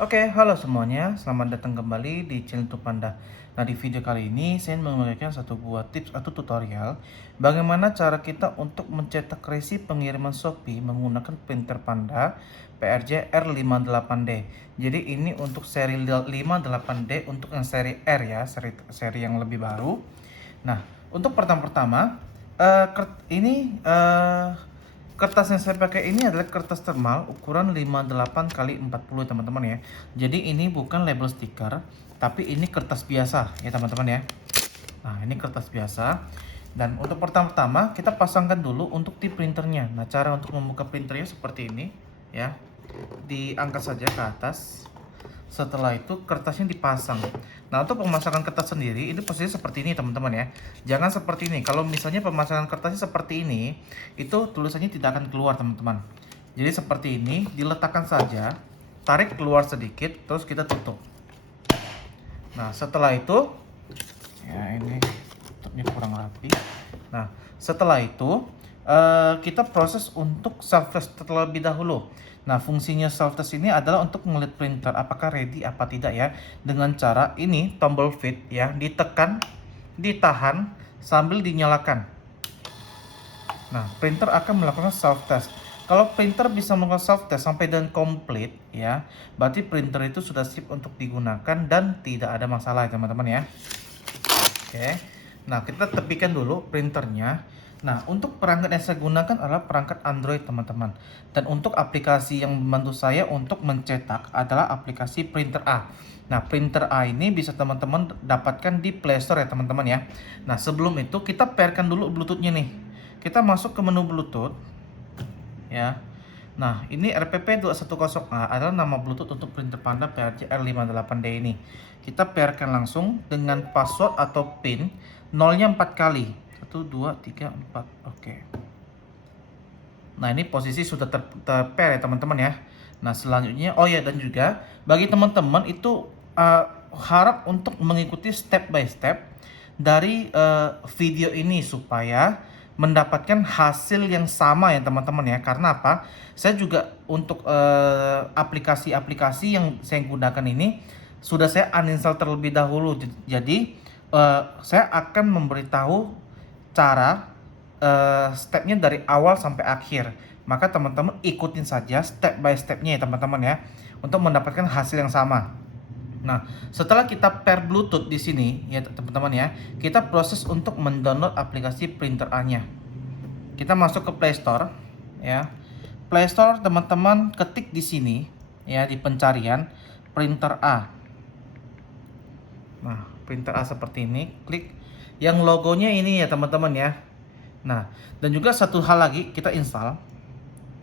Oke, halo semuanya. Selamat datang kembali di channel Tupanda. Nah, di video kali ini saya memberikan satu buah tips atau tutorial bagaimana cara kita untuk mencetak resi pengiriman Shopee menggunakan printer Panda PRJ R58D. Jadi ini untuk seri 58D untuk yang seri R ya, seri yang lebih baru. Nah, untuk pertama-tama ini kertas yang saya pakai ini adalah kertas thermal ukuran 58 kali 40 teman-teman ya. Jadi ini bukan label stiker, tapi ini kertas biasa ya teman-teman ya. Nah, ini kertas biasa. Dan untuk pertama-tama kita pasangkan dulu untuk di printernya. Nah, cara untuk membuka printernya seperti ini ya. Diangkat saja ke atas. Setelah itu kertasnya dipasang. Nah, untuk pemasangan kertas sendiri ini posisinya seperti ini teman-teman ya. Jangan seperti ini. Kalau misalnya pemasangan kertasnya seperti ini, itu tulisannya tidak akan keluar teman-teman. Jadi seperti ini, diletakkan saja, tarik keluar sedikit, terus kita tutup. Nah, setelah itu ya ini tutupnya kurang rapi. Nah, setelah itu kita proses untuk self test terlebih dahulu. Nah, fungsinya self test ini adalah untuk melihat printer apakah ready apa tidak ya. Dengan cara ini tombol fit ya, ditekan, ditahan sambil dinyalakan. Nah, printer akan melakukan self test. Kalau printer bisa melakukan self test sampai dan komplit ya, berarti printer itu sudah siap untuk digunakan dan tidak ada masalah ya teman-teman ya. Oke. Nah, kita tepikan dulu printernya. Nah, untuk perangkat yang saya gunakan adalah perangkat Android, teman-teman. Dan untuk aplikasi yang membantu saya untuk mencetak adalah aplikasi Printer A. Nah, Printer A ini bisa teman-teman dapatkan di Play Store ya, teman-teman ya. Nah, sebelum itu kita pairkan dulu Bluetooth-nya nih. Kita masuk ke menu Bluetooth ya. Nah, ini RPP210A adalah nama Bluetooth untuk printer Panda PRJ R58D ini. Kita pairkan langsung dengan password atau PIN 0-nya 4 kali. 1, 2, 3, 4. Oke. Nah, ini posisi sudah terpair ya teman-teman ya. Nah, selanjutnya, oh ya, dan juga bagi teman-teman itu harap untuk mengikuti step by step dari video ini supaya mendapatkan hasil yang sama ya teman-teman ya. Karena apa? Saya juga untuk aplikasi-aplikasi yang saya gunakan ini sudah saya uninstall terlebih dahulu. Jadi saya akan memberitahu cara stepnya dari awal sampai akhir. Maka teman-teman ikutin saja step by stepnya ya teman-teman ya, untuk mendapatkan hasil yang sama. Nah, setelah kita pair Bluetooth di sini ya teman-teman ya, kita proses untuk mendownload aplikasi Printer A-nya. Kita masuk ke Play Store ya. Play Store teman-teman ketik di sini ya, di pencarian Printer A. Nah, Printer A seperti ini, klik yang logonya ini ya teman-teman ya. Nah, dan juga satu hal lagi kita install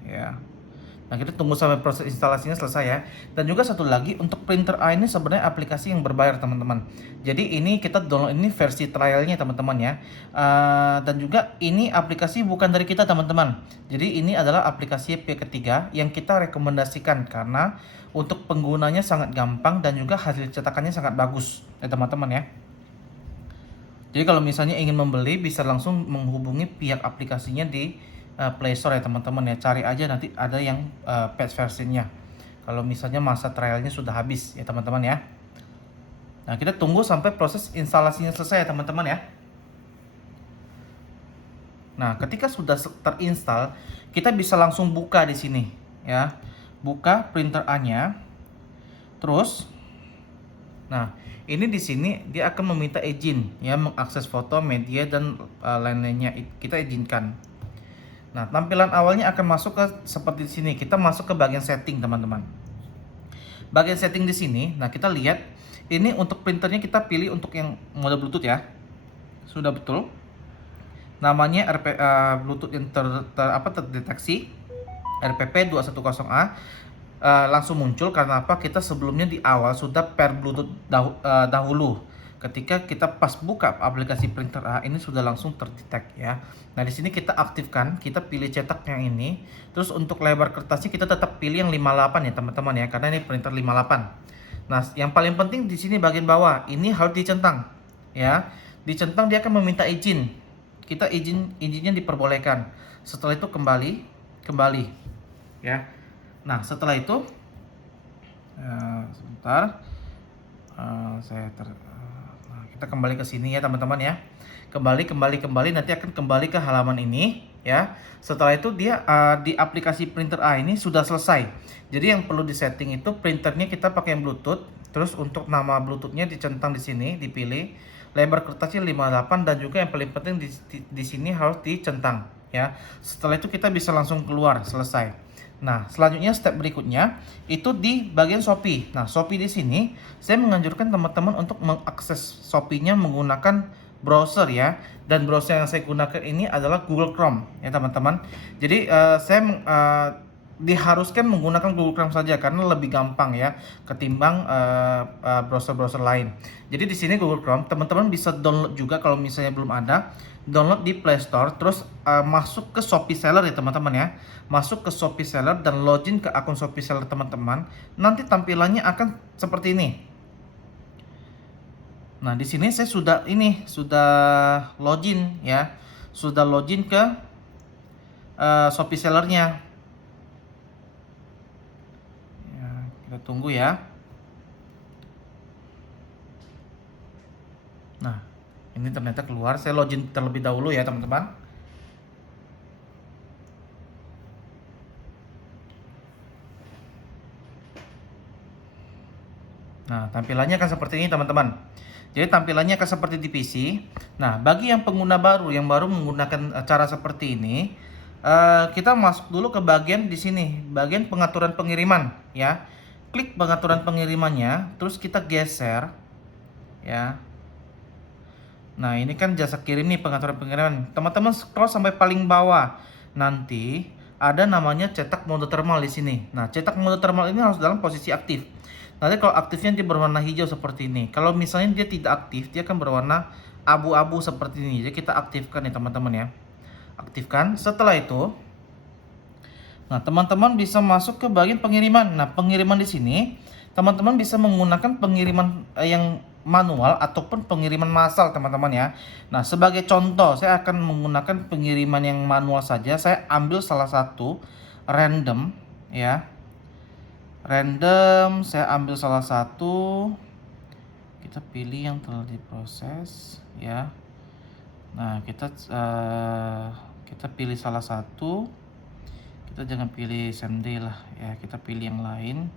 ya. Nah, kita tunggu sampai proses instalasinya selesai ya. Dan juga satu lagi untuk Printer A ini sebenarnya aplikasi yang berbayar teman-teman. Jadi ini kita download ini versi trialnya teman-teman ya. Dan juga ini aplikasi bukan dari kita teman-teman. Jadi ini adalah aplikasi pihak ketiga yang kita rekomendasikan karena untuk penggunanya sangat gampang dan juga hasil cetakannya sangat bagus ya teman-teman ya. Jadi kalau misalnya ingin membeli bisa langsung menghubungi pihak aplikasinya di Play Store ya teman-teman ya. Cari aja nanti ada yang patch versinya. Kalau misalnya masa trialnya sudah habis ya teman-teman ya. Nah, kita tunggu sampai proses instalasinya selesai ya teman-teman ya. Nah, ketika sudah terinstall, kita bisa langsung buka di sini ya. Buka Printer A-nya. Terus nah, ini di sini dia akan meminta izin ya, mengakses foto, media dan lain-lainnya. Kita izinkan. Nah, tampilan awalnya akan masuk ke seperti di sini. Kita masuk ke bagian setting, teman-teman. Bagian setting di sini, nah kita lihat ini untuk printernya kita pilih untuk yang mode Bluetooth ya. Sudah betul. Namanya Bluetooth yang terdeteksi RPP210A. Langsung muncul karena apa? Kita sebelumnya di awal sudah pair Bluetooth dahulu. Ketika kita pas buka aplikasi Printer A ini sudah langsung terdetek ya. Nah, di sini kita aktifkan, kita pilih cetak yang ini. Terus untuk lebar kertasnya kita tetap pilih yang 58 ya teman-teman ya, karena ini printer 58. Nah, yang paling penting di sini bagian bawah ini harus dicentang ya. Dicentang dia akan meminta izin. Kita izinnya diperbolehkan. Setelah itu kembali ya. Nah, setelah itu Sebentar. Nah, kita kembali ke sini ya teman-teman ya. Kembali nanti akan kembali ke halaman ini ya. Setelah itu dia di aplikasi printer A ini sudah selesai. Jadi yang perlu disetting itu printernya kita pakai Bluetooth. Terus untuk nama Bluetoothnya dicentang di sini, dipilih. Lebar kertasnya 58 dan juga yang paling penting di sini harus dicentang ya. Setelah itu kita bisa langsung keluar, selesai. Nah, selanjutnya step berikutnya itu di bagian Shopee. Nah, Shopee di sini saya menganjurkan teman-teman untuk mengakses Shopee-nya menggunakan browser ya. Dan browser yang saya gunakan ini adalah Google Chrome ya teman-teman. Jadi saya diharuskan menggunakan Google Chrome saja karena lebih gampang ya ketimbang browser-browser lain. Jadi di sini Google Chrome teman-teman bisa download juga kalau misalnya belum ada, download di Play Store, terus masuk ke Shopee Seller ya teman-teman ya. Masuk ke Shopee Seller dan login ke akun Shopee Seller teman-teman. Nanti tampilannya akan seperti ini. Nah, di sini saya sudah login ya. Sudah login ke Shopee Sellernya. Kita tunggu ya. Nah, ini ternyata keluar. Saya login terlebih dahulu ya teman-teman. Nah, tampilannya akan seperti ini teman-teman. Jadi tampilannya akan seperti di PC. Nah, bagi yang pengguna baru yang baru menggunakan cara seperti ini, kita masuk dulu ke bagian di sini, bagian pengaturan pengiriman ya. Klik pengaturan pengirimannya, terus kita geser ya. Nah, ini kan jasa kirim nih, pengaturan pengiriman. Teman-teman scroll sampai paling bawah. Nanti ada namanya cetak mode thermal di sini. Nah, cetak mode thermal ini harus dalam posisi aktif. Nanti kalau aktifnya dia berwarna hijau seperti ini. Kalau misalnya dia tidak aktif, dia akan berwarna abu-abu seperti ini. Jadi kita aktifkan ya teman-teman ya. Aktifkan. Setelah itu, nah, teman-teman bisa masuk ke bagian pengiriman. Nah, pengiriman di sini, teman-teman bisa menggunakan pengiriman yang manual ataupun pengiriman massal, teman-teman ya. Nah, sebagai contoh, saya akan menggunakan pengiriman yang manual saja. Saya ambil salah satu random ya. Random, saya ambil salah satu. Kita pilih yang telah diproses ya. Nah, kita pilih salah satu. Kita jangan pilih Sunday lah ya, kita pilih yang lain.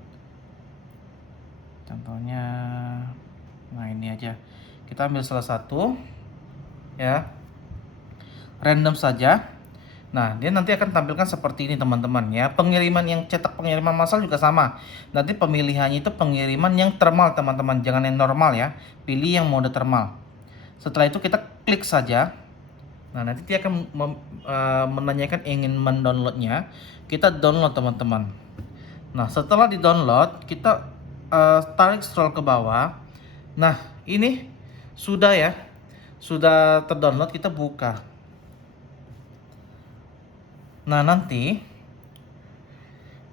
Contohnya, nah ini aja. Kita ambil salah satu ya, random saja. Nah, dia nanti akan tampilkan seperti ini teman-teman ya. Pengiriman yang cetak pengiriman massal juga sama. Nanti pemilihannya itu pengiriman yang thermal teman-teman, jangan yang normal ya. Pilih yang mode thermal. Setelah itu kita klik saja. Nah, nanti dia akan menanyakan ingin mendownloadnya. Kita download teman-teman. Nah, setelah di-download, kita tarik scroll ke bawah. Nah, ini sudah ya. Sudah terdownload, kita buka. Nah, nanti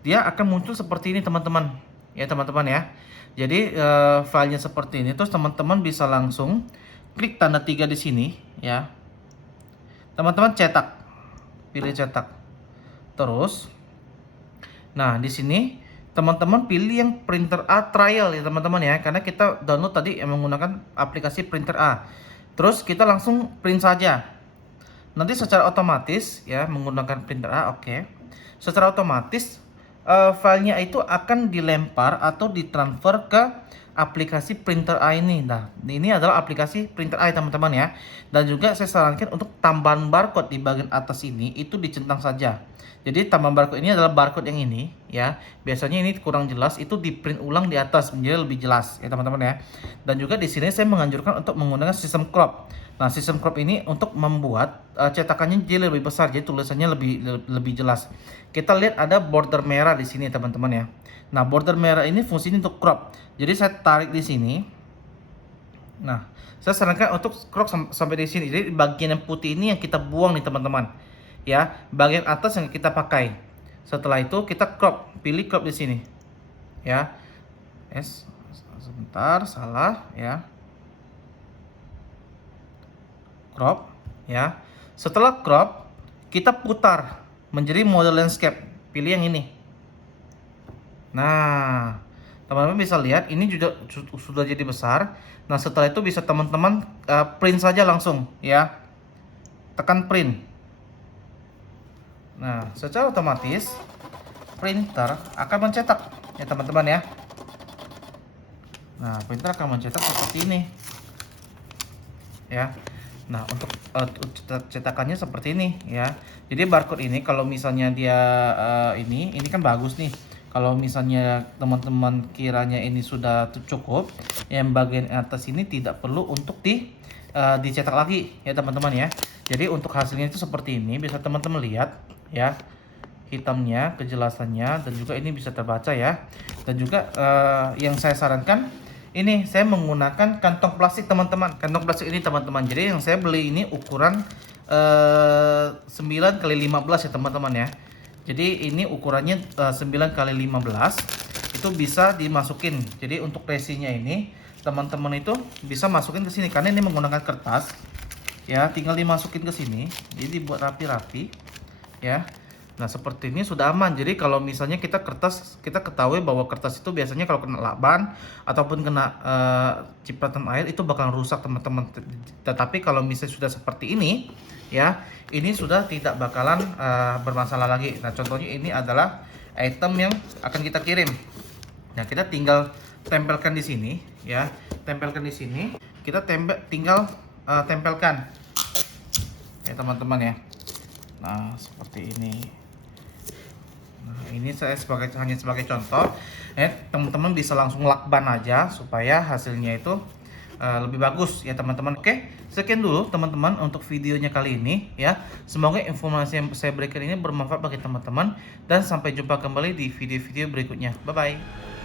dia akan muncul seperti ini teman-teman. Ya, teman-teman ya. Jadi filenya seperti ini, terus teman-teman bisa langsung klik tanda 3 di sini ya. Teman-teman cetak. Pilih cetak. Terus nah, di sini teman-teman pilih yang printer A trial ya teman-teman ya, karena kita download tadi yang menggunakan aplikasi printer A. Terus kita langsung print saja. Nanti secara otomatis ya menggunakan printer A, oke. Secara otomatis filenya itu akan dilempar atau ditransfer ke aplikasi printer A ini. Nah, ini adalah aplikasi printer A teman-teman ya. Dan juga saya sarankan untuk tambahan barcode di bagian atas ini itu dicentang saja. Jadi tambahan barcode ini adalah barcode yang ini ya. Biasanya ini kurang jelas, itu di print ulang di atas menjadi lebih jelas ya teman-teman ya. Dan juga di sini saya menganjurkan untuk menggunakan sistem crop. Nah, sistem crop ini untuk membuat cetakannya jadi lebih besar, jadi tulisannya lebih jelas. Kita lihat ada border merah di sini teman-teman ya. Nah, border merah ini fungsinya untuk crop. Jadi saya tarik di sini. Nah, saya sarankan untuk crop sampai di sini. Jadi bagian yang putih ini yang kita buang nih teman-teman. Ya, bagian atas yang kita pakai. Setelah itu kita crop, pilih crop di sini. Ya. Sebentar, salah ya. Crop ya. Setelah crop, kita putar menjadi mode landscape. Pilih yang ini. Nah, Teman-teman bisa lihat ini juga sudah jadi besar. Nah, setelah itu bisa teman-teman print saja langsung ya. Tekan print. Nah, secara otomatis printer akan mencetak ya teman-teman ya. Nah, printer akan mencetak seperti ini ya. Nah, untuk cetakannya seperti ini ya. Jadi barcode ini kalau misalnya dia ini kan bagus nih. Kalau misalnya teman-teman kiranya ini sudah cukup, yang bagian atas ini tidak perlu untuk dicetak lagi ya teman-teman ya. Jadi untuk hasilnya itu seperti ini, bisa teman-teman lihat ya, hitamnya, kejelasannya, dan juga ini bisa terbaca ya. Dan juga yang saya sarankan ini saya menggunakan kantong plastik teman-teman. Kantong plastik ini teman-teman. Jadi yang saya beli ini ukuran 9x15 ya teman-teman ya. Jadi ini ukurannya 9x15. Itu bisa dimasukin. Jadi untuk resinya ini teman-teman itu bisa masukin ke sini karena ini menggunakan kertas. Ya, tinggal dimasukin ke sini. Jadi dibuat rapi-rapi ya. Nah, seperti ini sudah aman. Jadi kalau misalnya kita ketahui bahwa kertas itu biasanya kalau kena lakban ataupun kena cipratan air itu bakal rusak teman-teman. Tetapi kalau misalnya sudah seperti ini ya, ini sudah tidak bakalan bermasalah lagi. Nah, contohnya ini adalah item yang akan kita kirim. Nah, kita tinggal tempelkan di sini ya. Tempelkan di sini. Kita tinggal tempelkan ya teman-teman ya. Nah, seperti ini. Nah, ini saya hanya sebagai contoh. Teman-teman bisa langsung lakban aja supaya hasilnya itu lebih bagus ya teman-teman. Oke, sekian dulu teman-teman untuk videonya kali ini ya. Semoga informasi yang saya berikan ini bermanfaat bagi teman-teman dan sampai jumpa kembali di video-video berikutnya. Bye bye.